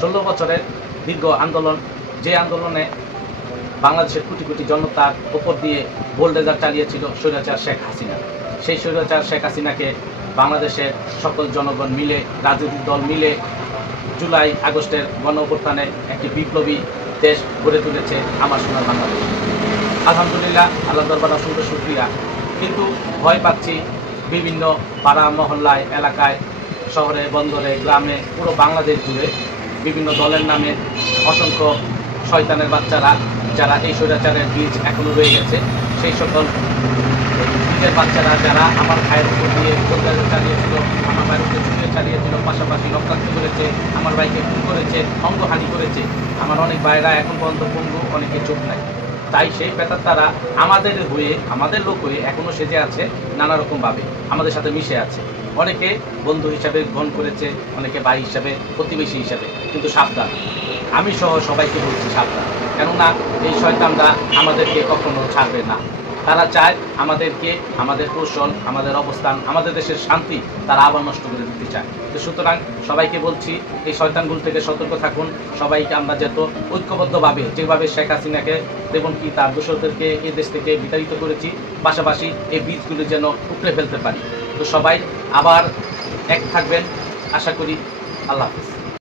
16 বছরের দীর্ঘ আন্দোলন, যে আন্দোলনে বাংলাদেশের কোটি কোটি জনতার উপর দিয়ে বোলডোজার চালিয়েছিল স্বৈরাচার শেখ হাসিনা। সেই স্বৈরাচার শেখ হাসিনাকে বাংলাদেশের সকল জনগণ মিলে, রাজনৈতিক দল মিলে জুলাই আগস্টের গণ অভ্যুত্থানে একটি বিপ্লবী দেশ গড়ে তুলেছে আমার সোনার বাংলাদেশ। আলহামদুলিল্লাহ, আল্লাহ দরবার অসংখ্য শুকরিয়া। কিন্তু ভয় পাচ্ছি বিভিন্ন পাড়া মহল্লায়, এলাকায়, শহরে, বন্দরে, গ্রামে, পুরো বাংলাদেশ জুড়ে বিভিন্ন দলের নামে অসংখ্য শয়তানের বাচ্চারা, যারা এই স্বৈরাচারের বীজ এখনো রয়ে গেছে, সেই সকল বীজের বাচ্চারা যারা আমার ভাইয়ের উপর দিয়ে বোলডোজার চালিয়েছিল, আমার ভাইয়ের উপরে ছুটে চালিয়েছিল, পাশাপাশি রক্তাক্ত করেছে, আমার ভাইকে খুন করেছে, অঙ্গহানি করেছে। আমার অনেক ভাইরা এখন পর্যন্ত পঙ্গু, অনেকে চোখ নাই। তাই সেই প্রেতাত্মারা আমাদের হয়ে, আমাদের লোক হয়ে এখনো সেজে আছে, নানা রকমভাবে আমাদের সাথে মিশে আছে। অনেকে বন্ধু হিসাবে গ্রহণ করেছে, অনেকে ভাই হিসাবে, প্রতিবেশী হিসাবে। কিন্তু সাবধান, আমি সহ সবাইকে বলছি সাবধান, কেননা এই শয়তানরা আমাদেরকে কখনো ছাড়বে না। তারা চায় আমাদেরকে, আমাদের কৌশল, আমাদের অবস্থান, আমাদের দেশের শান্তি তারা আবার নষ্ট করে দিতে চায়। তো সুতরাং সবাইকে বলছি, এই শয়তানগুলো থেকে সতর্ক থাকুন। সবাইকে আমরা যত ঐক্যবদ্ধভাবে, যেভাবে শেখ হাসিনাকে এমনকি তার দোসরদেরকে এই দেশ থেকে বিতাড়িত করেছি, পাশাপাশি এই বীজগুলো যেন উপড়ে ফেলতে পারি। তো সবাই আবার এক থাকবেন আশা করি। আল্লাহ হাফেজ।